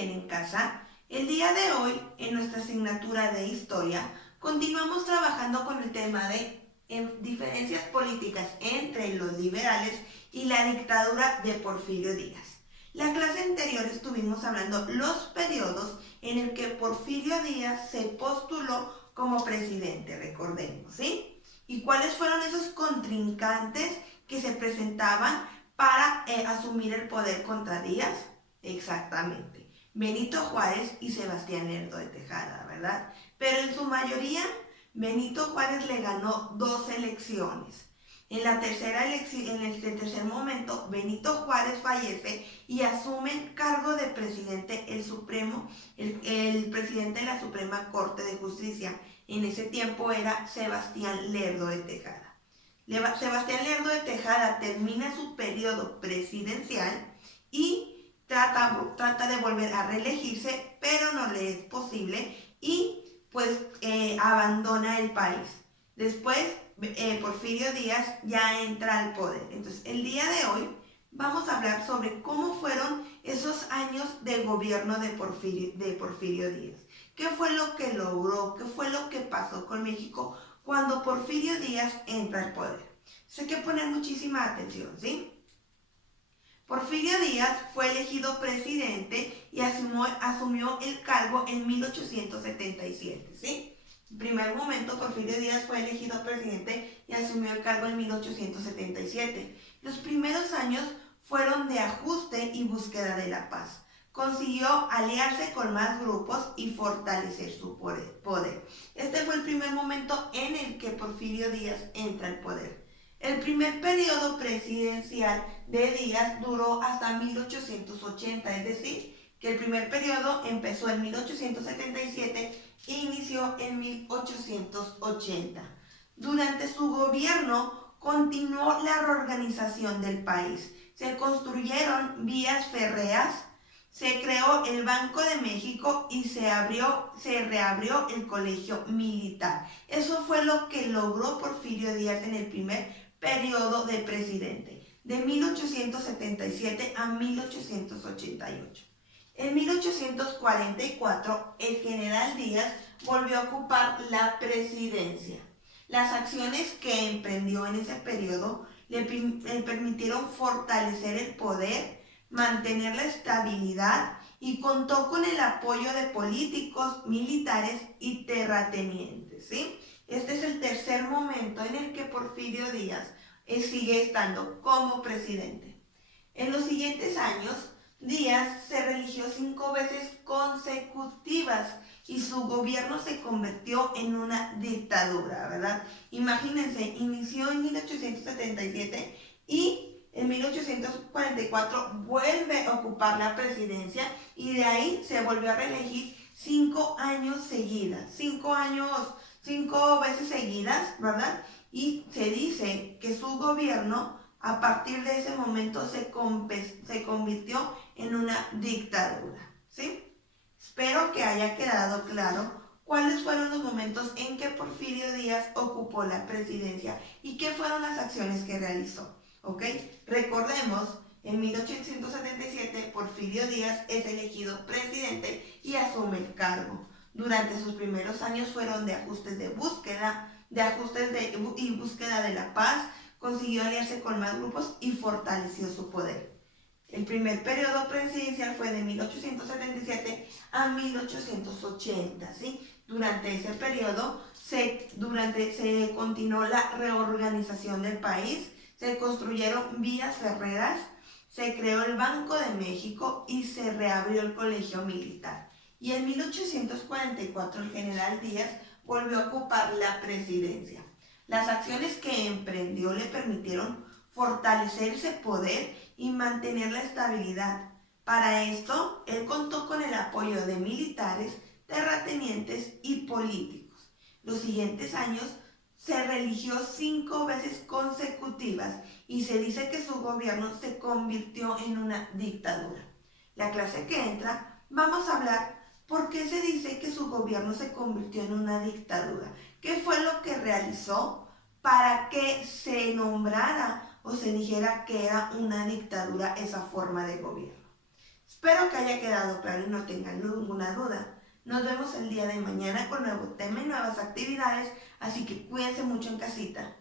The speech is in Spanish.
bien en casa. El día de hoy, en nuestra asignatura de Historia, continuamos trabajando con el tema de diferencias políticas entre los liberales y la dictadura de Porfirio Díaz. La clase anterior estuvimos hablando los periodos en el que Porfirio Díaz se postuló como presidente, recordemos, ¿sí? ¿Y cuáles fueron esos contrincantes que se presentaban para asumir el poder contra Díaz? Exactamente. Benito Juárez y Sebastián Lerdo de Tejada, ¿verdad? Pero en su mayoría, Benito Juárez le ganó 2 elecciones. En la tercera elección, en el tercer momento, Benito Juárez fallece y asume el cargo de presidente el presidente de la Suprema Corte de Justicia. En ese tiempo era Sebastián Lerdo de Tejada. Sebastián Lerdo de Tejada termina su periodo presidencial y trata de volver a reelegirse, pero no le es posible y pues abandona el país. Después Porfirio Díaz ya entra al poder. Entonces el día de hoy vamos a hablar sobre cómo fueron esos años de gobierno de Porfirio Díaz. ¿Qué fue lo que logró? ¿Qué fue lo que pasó con México cuando Porfirio Díaz entra al poder? Hay que poner muchísima atención, ¿sí? Porfirio Díaz fue elegido presidente y asumió el cargo en 1877, ¿sí? En primer momento, Porfirio Díaz fue elegido presidente y asumió el cargo en 1877. Los primeros años fueron de ajuste y búsqueda de la paz. Consiguió aliarse con más grupos y fortalecer su poder. Este fue el primer momento en el que Porfirio Díaz entra al poder. El primer periodo presidencial de Díaz duró hasta 1880, es decir, que el primer periodo empezó en 1877 e inició en 1880. Durante su gobierno continuó la reorganización del país. Se construyeron vías férreas, se creó el Banco de México y se reabrió el colegio militar. Eso fue lo que logró Porfirio Díaz en el primer periodo de presidente, de 1877 a 1888. En 1844, el general Díaz volvió a ocupar la presidencia. Las acciones que emprendió en ese periodo le permitieron fortalecer el poder, mantener la estabilidad y contó con el apoyo de políticos, militares y terratenientes, ¿sí? Este es el tercer momento en el que Porfirio Díaz sigue estando como presidente. En los siguientes años, Díaz se reeligió 5 veces consecutivas y su gobierno se convirtió en una dictadura, ¿verdad? Imagínense, inició en 1877 y en 1844 vuelve a ocupar la presidencia y de ahí se volvió a reelegir 5 años seguidas, 5 veces seguidas, ¿verdad? Y se dice que su gobierno a partir de ese momento se convirtió en una dictadura, ¿sí? Espero que haya quedado claro cuáles fueron los momentos en que Porfirio Díaz ocupó la presidencia y qué fueron las acciones que realizó, ¿ok? Recordemos, en 1877 Porfirio Díaz es elegido presidente y asume el cargo. Durante sus primeros años fueron de ajustes y búsqueda de la paz, consiguió aliarse con más grupos y fortaleció su poder. El primer periodo presidencial fue de 1877 a 1880, ¿sí? Durante ese periodo se continuó la reorganización del país, se construyeron vías férreas, se creó el Banco de México y se reabrió el colegio militar. Y en 1844 el general Díaz volvió a ocupar la presidencia. Las acciones que emprendió le permitieron fortalecer ese poder y mantener la estabilidad. Para esto, él contó con el apoyo de militares, terratenientes y políticos. Los siguientes años se reeligió 5 veces consecutivas y se dice que su gobierno se convirtió en una dictadura. La clase que entra, vamos a hablar por qué se dice que su gobierno se convirtió en una dictadura. ¿Qué fue lo que realizó para que se nombrara o se dijera que era una dictadura esa forma de gobierno? Espero que haya quedado claro y no tengan ninguna duda. Nos vemos el día de mañana con nuevo tema y nuevas actividades, así que cuídense mucho en casita.